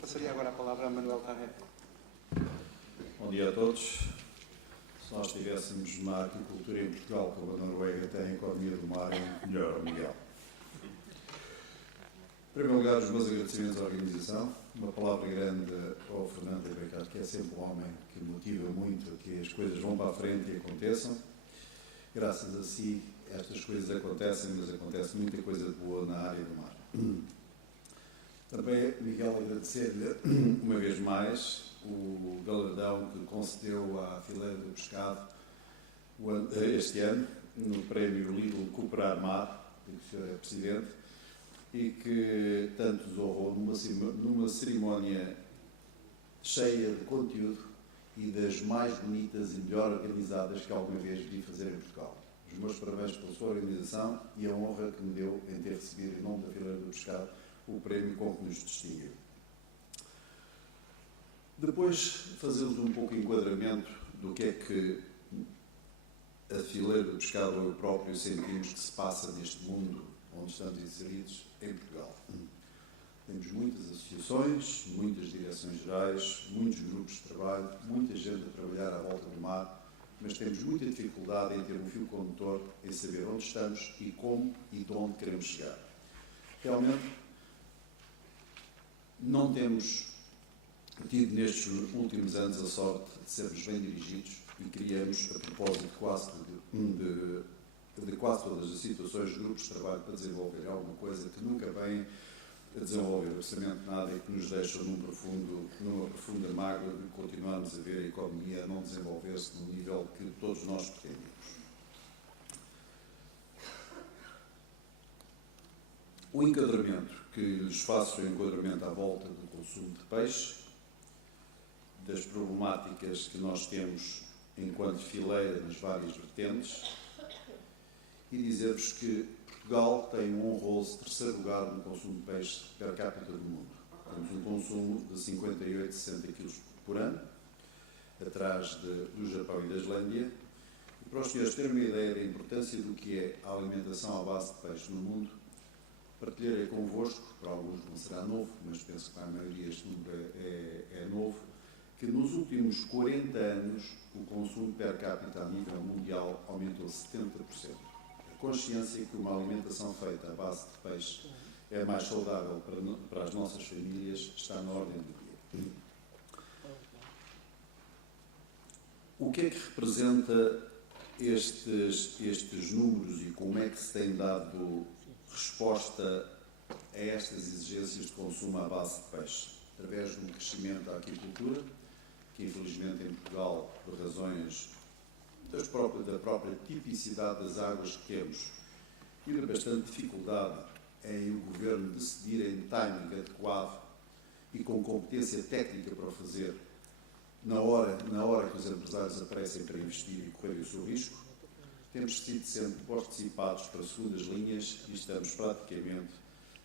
Passaria agora a palavra a Manuel Tarré. Bom dia a todos. Se nós tivéssemos uma aquicultura em Portugal como a Noruega tem a economia do mar, melhor, Miguel. Em primeiro lugar, os meus agradecimentos à organização. Uma palavra grande ao Fernando Ribeiro, que é sempre um homem que motiva muito a que as coisas vão para a frente e aconteçam. Graças a si, estas coisas acontecem, mas acontece muita coisa boa na área do mar. Também, Miguel, agradecer-lhe uma vez mais o galardão que concedeu à Fileira do Pescado este ano, no prémio Lidl Cooperar Mar, que o senhor é presidente, e que tanto nos honrou numa cerimónia cheia de conteúdo e das mais bonitas e melhor organizadas que alguma vez vi fazer em Portugal. Os meus parabéns pela sua organização e a honra que me deu em ter recebido, em nome da Fileira do Pescado, o prémio com que nos distinguiu. Depois, fazemos um pouco de enquadramento do que é que a Fileira do Pescado ou eu próprio sentimos que se passa neste mundo onde estamos inseridos em Portugal. Temos muitas associações, muitas direções gerais, muitos grupos de trabalho, muita gente a trabalhar à volta do mar, mas temos muita dificuldade em ter um fio condutor, em saber onde estamos e como e de onde queremos chegar. Realmente, não temos tido nestes últimos anos a sorte de sermos bem dirigidos e criamos, a propósito de quase todas as situações, grupos de trabalho para desenvolver alguma coisa que nunca vem a desenvolver absolutamente nada e que nos deixa numa profunda mágoa de continuarmos a ver a economia a não desenvolver-se no nível que todos nós pretendemos. O enquadramento que lhes faço é o enquadramento à volta do consumo de peixe, das problemáticas que nós temos enquanto fileira nas várias vertentes e dizer-vos que Portugal tem um honroso terceiro lugar no consumo de peixe per capita do mundo. Temos um consumo de 58, 60 kg por ano, atrás do Japão e da Islândia. E para os senhores terem uma ideia da importância do que é a alimentação à base de peixe no mundo, partilharei convosco, para alguns não será novo, mas penso que para a maioria este número é novo, que nos últimos 40 anos o consumo per capita a nível mundial aumentou 70%. A consciência que uma alimentação feita à base de peixe é mais saudável para as nossas famílias está na ordem do dia. O que é que representa estes números e como é que se tem dado resposta a estas exigências de consumo à base de peixe? Através de um crescimento da aquicultura, que infelizmente em Portugal, por razões da própria tipicidade das águas que temos e de bastante dificuldade em o Governo decidir em timing adequado e com competência técnica para o fazer na hora que os empresários aparecem para investir e correrem o seu risco, temos sido sempre participados para segundas linhas e estamos praticamente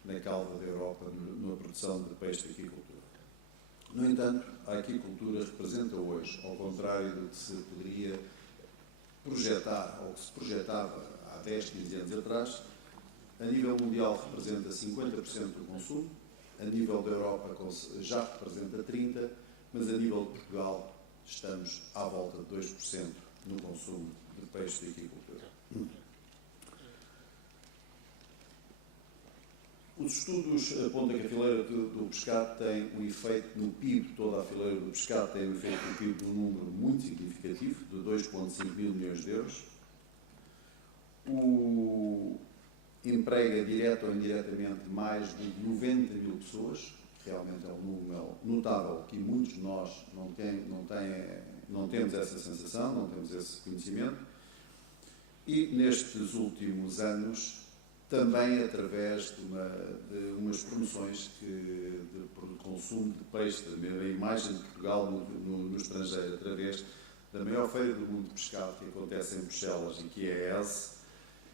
na cauda da Europa na produção de peixe de aquicultura. No entanto, a aquicultura representa hoje, ao contrário do que se poderia projetar, ou que se projetava há 10, 15 anos atrás, a nível mundial representa 50% do consumo, a nível da Europa já representa 30%, mas a nível de Portugal estamos à volta de 2% no consumo de peixe de aquicultura. Os estudos apontam que a fileira do pescado tem um efeito no PIB, toda a fileira do pescado tem um efeito no PIB de um número muito significativo, de 2,5 mil milhões de euros. Emprega direta ou indiretamente mais de 90 mil pessoas, que realmente é um número notável que muitos de nós não temos essa sensação, não temos esse conhecimento. E nestes últimos anos, também através de umas promoções de consumo de peixe, da imagem de Portugal no estrangeiro, através da maior feira do mundo de pescado que acontece em Bruxelas e que é a ESE.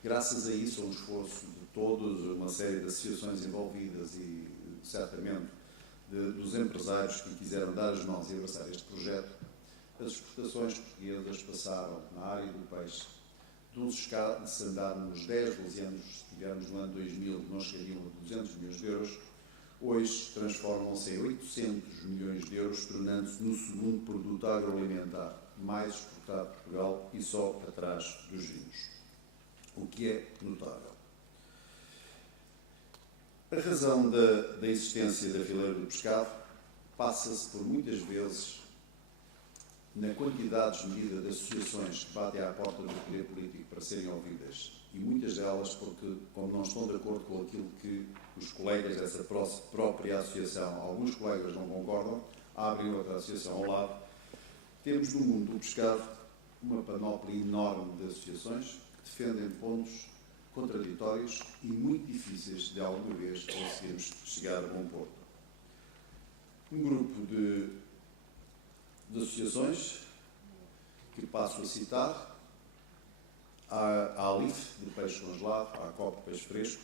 Graças a isso, a um esforço de todos, uma série de associações envolvidas e, certamente, dos empresários que quiseram dar as mãos e abraçar este projeto, as exportações portuguesas passaram, na área do peixe, se andarmos 10, 12 anos, se estivermos no ano 2000, nós chegaríamos a 200 milhões de euros, hoje transformam-se em 800 milhões de euros, tornando-se no segundo produto agroalimentar mais exportado de Portugal e só atrás dos vinhos, o que é notável. A razão da existência da fileira do pescado passa-se por muitas vezes na quantidade desmedida de associações que batem à porta do poder político para serem ouvidas, e muitas delas porque, como não estão de acordo com aquilo que os colegas dessa própria associação, alguns colegas não concordam, abrem outra associação ao lado. Temos no mundo do pescado uma panóplia enorme de associações que defendem pontos contraditórios e muito difíceis de alguma vez conseguirmos chegar a bom porto. Um grupo de associações que passo a citar: a ALIF, de peixe congelado, a COP de peixe fresco,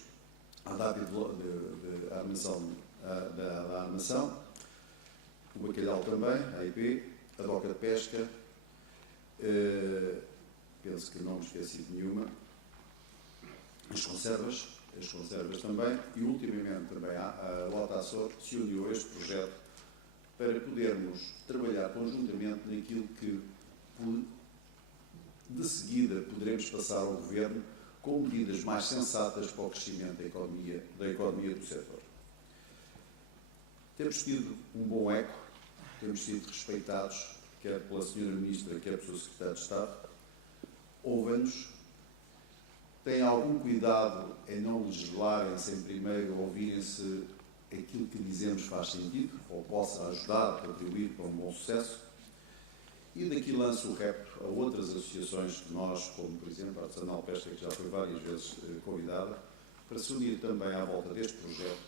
a DAB de armação, o bacalhau também, a IP, a DOCA de pesca, penso que não me esqueci de nenhuma, as conservas também, e ultimamente também a Lota Açor se uniu a este projeto para podermos trabalhar conjuntamente naquilo que de seguida poderemos passar ao Governo com medidas mais sensatas para o crescimento da economia do setor. Temos tido um bom eco, temos sido respeitados, quer pela Sra. Ministra, quer pelo Sr. Secretário de Estado, ouvem-nos, têm algum cuidado em não legislarem sem primeiro ouvirem se aquilo que dizemos faz sentido ou possa ajudar a contribuir para um bom sucesso, e daqui lanço o repto a outras associações que nós, como por exemplo a Artesanal Pesca, que já foi várias vezes convidada, para se unir também à volta deste projeto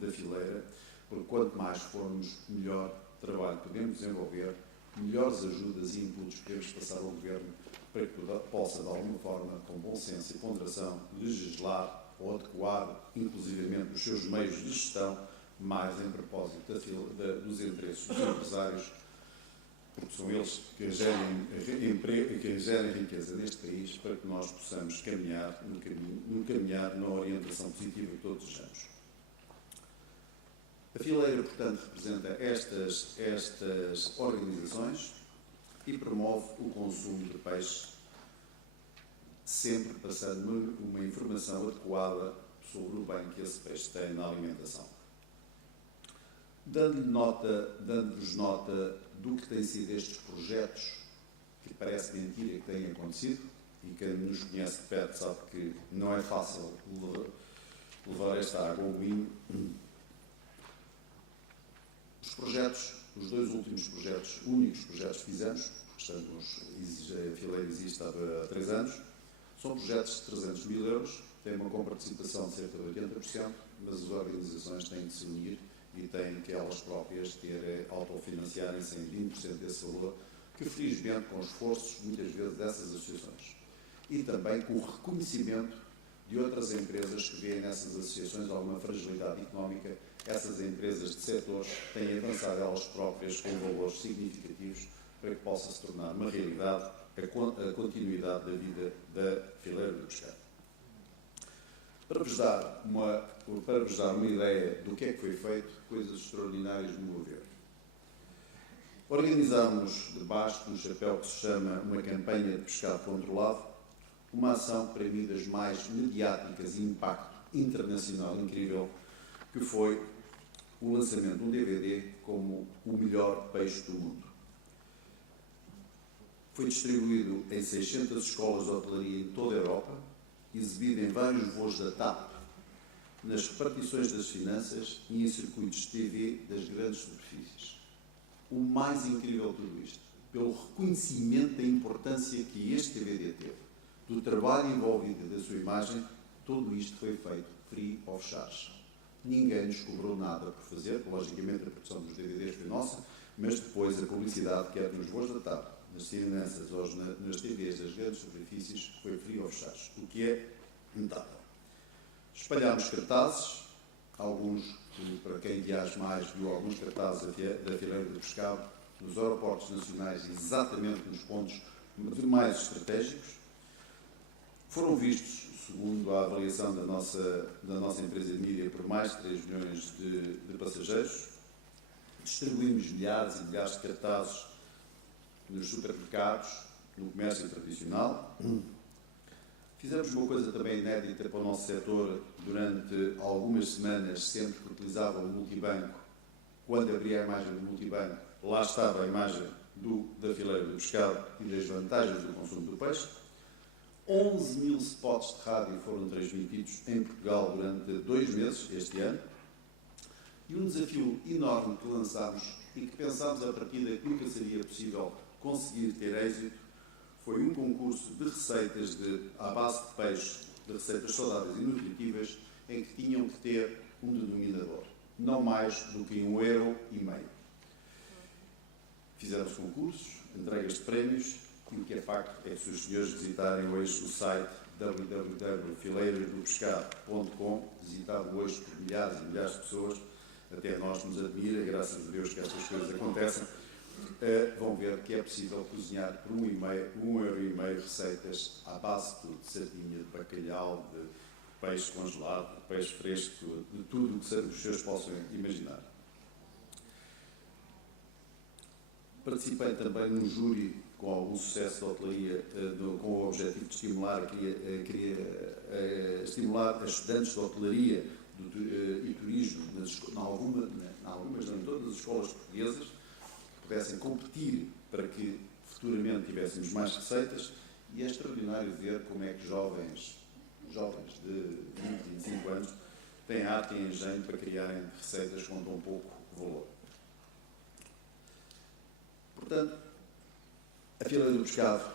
da fileira, porque quanto mais formos, melhor trabalho podemos desenvolver, melhores ajudas e inputs podemos passar ao Governo para que possa, de alguma forma, com bom senso e ponderação, legislar ou adequar, inclusivamente, os seus meios de gestão, mais em propósito dos interesses dos empresários, porque são eles que gerem emprego e que gerem riqueza neste país, para que nós possamos caminhar na orientação positiva que todos desejamos. A fileira, portanto, representa estas organizações e promove o consumo de peixe, sempre passando uma informação adequada sobre o bem que esse peixe tem na alimentação. Dando-vos nota do que têm sido estes projetos, que parece mentira que têm acontecido, e quem nos conhece de perto sabe que não é fácil levar esta água ao moinho. Os dois últimos projetos, únicos projetos que fizemos, a fileira existe há 3 anos, são projetos de 300 mil euros, têm uma comparticipação de cerca de 80%, mas as organizações têm que se unir e têm que elas próprias autofinanciarem-se em 20% desse valor, que felizmente com esforços, muitas vezes, dessas associações. E também com o reconhecimento de outras empresas que veem nessas associações alguma fragilidade económica. Essas empresas de setores têm avançado elas próprias com valores significativos para que possa se tornar uma realidade a continuidade da vida da fileira do pescado. Para vos dar uma ideia do que é que foi feito, coisas extraordinárias no meu ver. Organizámos, debaixo de um chapéu que se chama uma campanha de pescado controlado, uma ação para mim das mais mediáticas e impacto internacional incrível, que foi o lançamento de um DVD como o melhor peixe do mundo. Foi distribuído em 600 escolas de hotelaria em toda a Europa, exibido em vários voos da TAP, nas repartições das finanças e em circuitos de TV das grandes superfícies. O mais incrível de tudo isto, pelo reconhecimento da importância que este DVD teve, do trabalho envolvido e da sua imagem, tudo isto foi feito free of charge. Ninguém nos cobrou nada por fazer, logicamente a produção dos DVDs foi nossa, mas depois a publicidade, quer nos voos da TAP, nas finanças ou nas TVs das grandes superfícies, foi free of charge, o que é notável. Espalhámos cartazes, alguns, para quem viaja mais, viu alguns cartazes da fileira do pescado, nos aeroportos nacionais, exatamente nos pontos mais estratégicos. Foram vistos segundo a avaliação da nossa empresa de mídia, por mais de 3 milhões de passageiros. Distribuímos milhares e milhares de cartazes nos supermercados, no comércio tradicional. Fizemos uma coisa também inédita para o nosso setor durante algumas semanas, sempre que utilizava o multibanco. Quando abria a imagem do multibanco, lá estava a imagem da fileira do pescado e das vantagens do consumo do peixe. 11 mil spots de rádio foram transmitidos em Portugal durante 2 meses, este ano. E um desafio enorme que lançámos e que pensámos a partida que nunca seria possível conseguir ter êxito foi um concurso de receitas à base de peixe, de receitas saudáveis e nutritivas, em que tinham que ter um denominador, não mais do que €1,50. Fizemos concursos, entregas de prémios, e o que é facto é que se os senhores visitarem hoje o site www.fileirasdopescado.com, visitado hoje por milhares e milhares de pessoas, até nós nos admira, graças a Deus que estas coisas acontecem, vão ver que é possível cozinhar por €1,50 receitas à base de tudo, de sardinha, de bacalhau, de peixe congelado, de peixe fresco, de tudo o que os senhores possam imaginar. Participei também num júri com algum sucesso de hotelaria, com o objetivo de estimular as estudantes de hotelaria e turismo, em algumas, não em todas as escolas portuguesas, que pudessem competir para que futuramente tivéssemos mais receitas. E é extraordinário ver como é que jovens de 20, 25 anos têm arte e engenho para criarem receitas com tão pouco valor. Portanto, a Fileira do Pescado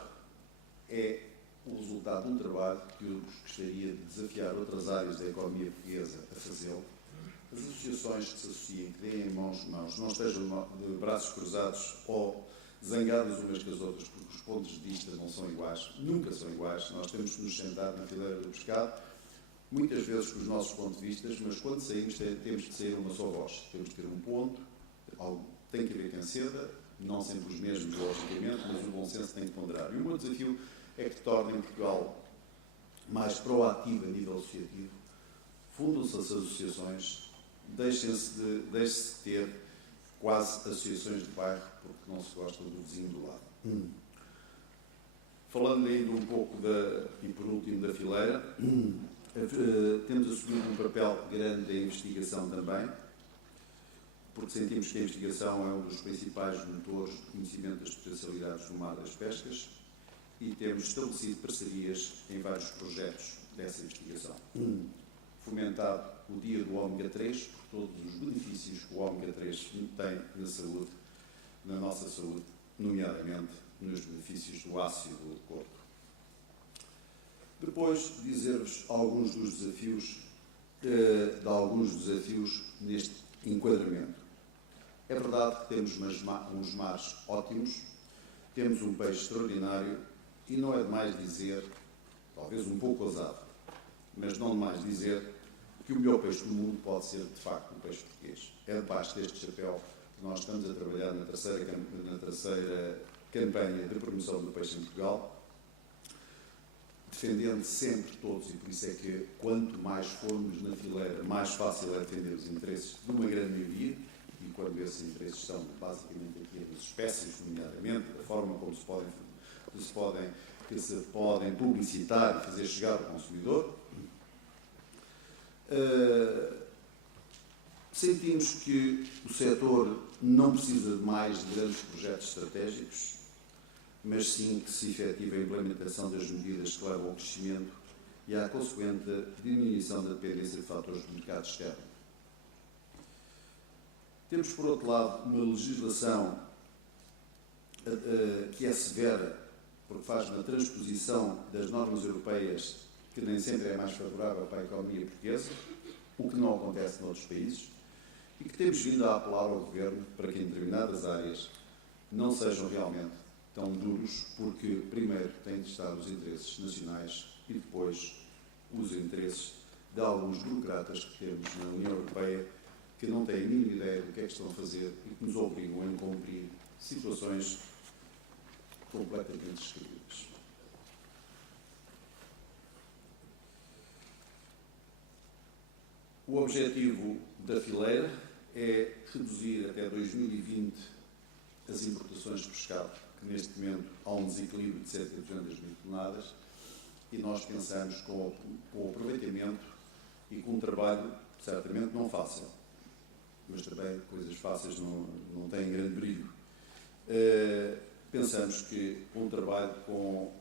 é o resultado de um trabalho que eu gostaria de desafiar outras áreas da economia portuguesa a fazê-lo. As associações que se associem, que deem mãos, não estejam de braços cruzados ou zangadas umas com as outras, porque os pontos de vista não são iguais, nunca são iguais. Nós temos que nos sentar na Fileira do Pescado, muitas vezes com os nossos pontos de vista, mas quando saímos temos que sair uma só voz. Temos que ter um ponto, tem que haver quem ceda, não sempre os mesmos, logicamente, mas o bom senso tem que ponderar. E o meu desafio é que tornem Portugal mais proativo a nível associativo, fundam-se as associações, deixe-se de ter quase associações de bairro, porque não se gosta do vizinho do lado. Falando ainda um pouco, e por último, da fileira, temos assumido um papel grande da investigação também, porque sentimos que a investigação é um dos principais motores de conhecimento das potencialidades do mar das pescas e temos estabelecido parcerias em vários projetos dessa investigação. Fomentado o Dia do Ômega 3, por todos os benefícios que o Ômega 3 tem na saúde, na nossa saúde, nomeadamente nos benefícios do ácido do corpo. Depois, dizer-vos alguns dos desafios neste enquadramento. É verdade que temos uns mares ótimos, temos um peixe extraordinário e não é demais dizer, talvez um pouco ousado, mas não demais dizer que o melhor peixe do mundo pode ser, de facto, o peixe português. É debaixo deste chapéu que nós estamos a trabalhar na terceira campanha de promoção do peixe em Portugal, defendendo sempre todos, e por isso é que quanto mais formos na fileira, mais fácil é defender os interesses de uma grande maioria, e quando esses interesses são basicamente aqui das espécies, nomeadamente, da forma como se podem publicitar e fazer chegar ao consumidor. Sentimos que o setor não precisa de mais de grandes projetos estratégicos, mas sim que se efetive a implementação das medidas que levam ao crescimento e à consequente diminuição da dependência de fatores do mercado externo. Temos, por outro lado, uma legislação que é severa, porque faz uma transposição das normas europeias que nem sempre é mais favorável para a economia portuguesa, o que não acontece noutros países, e que temos vindo a apelar ao Governo para que em determinadas áreas não sejam realmente tão duros, porque primeiro têm de estar os interesses nacionais e depois os interesses de alguns burocratas que temos na União Europeia que não têm a mínima ideia do que é que estão a fazer e que nos obrigam a incumprir situações completamente descabidas. O objetivo da fileira é reduzir até 2020 as importações de pescado, que neste momento há um desequilíbrio de cerca de 200 mil toneladas, e nós pensamos com o aproveitamento e com um trabalho certamente não fácil, mas também coisas fáceis não têm grande brilho. Pensamos que com o trabalho com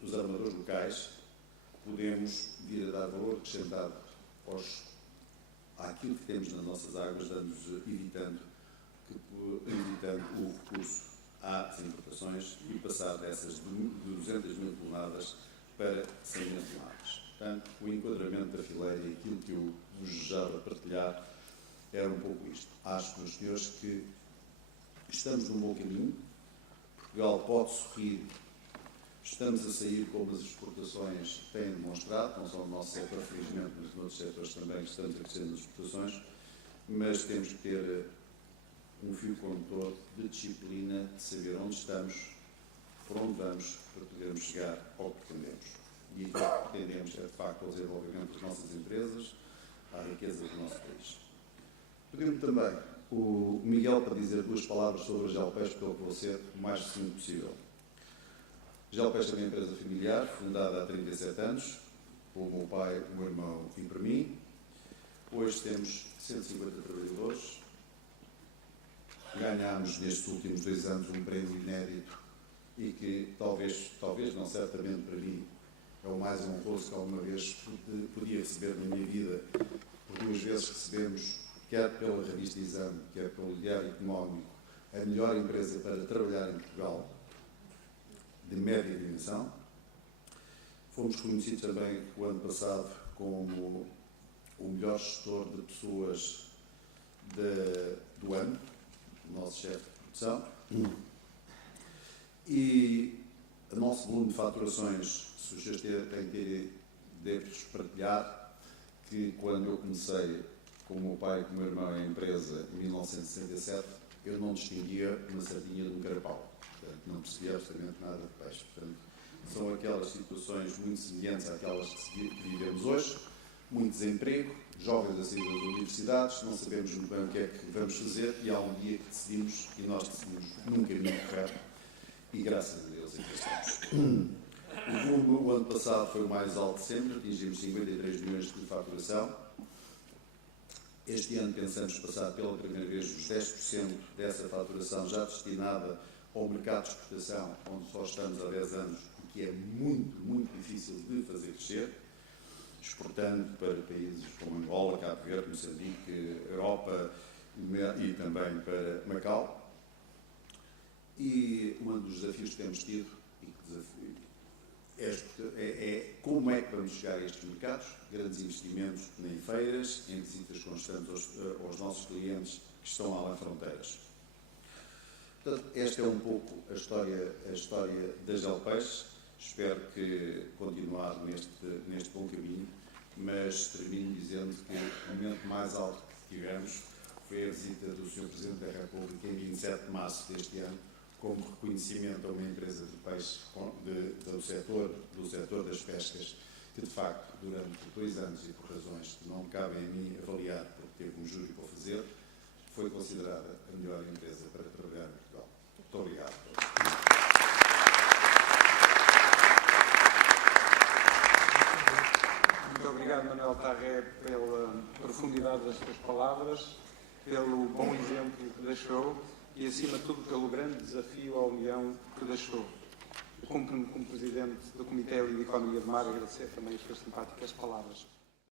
os armadores locais podemos vir a dar valor acrescentado àquilo que temos nas nossas águas, evitando o recurso às importações e passar dessas de 200 mil toneladas para 100 mil toneladas. Portanto, o enquadramento da fileira e aquilo que eu vos desejava partilhar era um pouco isto. Acho, meus senhores, que estamos num bom caminho. Portugal pode sorrir. Estamos a sair como as exportações têm demonstrado, não só no nosso setor, felizmente, mas noutros setores também estamos a crescer nas exportações, mas temos que ter um fio condutor de disciplina, de saber onde estamos, por onde vamos, para podermos chegar ao que pretendemos. E o que pretendemos é, de facto, o desenvolvimento das nossas empresas, à riqueza do nosso país. Pediu-me também o Miguel para dizer 2 palavras sobre a Gelpesp, pelo que vou ser o mais sucinto possível. A Gelpesp é uma empresa familiar, fundada há 37 anos, pelo meu pai, o meu irmão e por mim. Hoje temos 150 trabalhadores. Ganhámos nestes últimos 2 anos um prémio inédito e que talvez não certamente para mim, é o mais honroso que alguma vez podia receber na minha vida. Por 2 vezes recebemos, quer pela revista Exame, quer pelo Diário Económico, a melhor empresa para trabalhar em Portugal, de média dimensão. Fomos reconhecidos também o ano passado como o melhor gestor de pessoas do ano, o nosso chefe de produção. E o nosso volume de faturações, se os senhores devo-vos partilhar que quando eu comecei com o meu pai e com o meu irmão a empresa em 1967, eu não distinguia uma sardinha de um carapau. Portanto, não percebia absolutamente nada de peixe. Portanto, são aquelas situações muito semelhantes àquelas que vivemos hoje. Muito desemprego, jovens a sair das universidades, não sabemos muito bem o que é que vamos fazer e há um dia que decidimos, e nós decidimos num caminho correto, e graças a Deus aqui estamos. O volume, o ano passado, foi o mais alto de sempre, atingimos 53 milhões de faturação. Este ano pensamos passar pela primeira vez os 10% dessa faturação já destinada ao mercado de exportação, onde só estamos há 10 anos, o que é muito, muito difícil de fazer crescer, exportando para países como Angola, Cabo Verde, Moçambique, Europa e também para Macau. E um dos desafios que temos tido, e que é como é que vamos chegar a estes mercados, grandes investimentos em feiras, em visitas constantes aos nossos clientes que estão além fronteiras. Portanto, esta é um pouco a história da Gelpeixe. Espero que continuar neste bom caminho, mas termino dizendo que o momento mais alto que tivemos foi a visita do Sr. Presidente da República em 27 de março deste ano, como reconhecimento a uma empresa de peixe do setor das pescas, que de facto, durante 2 anos e por razões que não me cabem a mim avaliar, porque teve um júri para fazer, foi considerada a melhor empresa para trabalhar em Portugal. Muito obrigado. Muito obrigado, Manuel Tarré, pela profundidade das suas palavras, pelo bom exemplo que deixou e, acima de tudo, pelo grande desafio à União que deixou. Cumpre-me, como Presidente do Comitê de Economia de Mar, agradecer também as suas simpáticas palavras.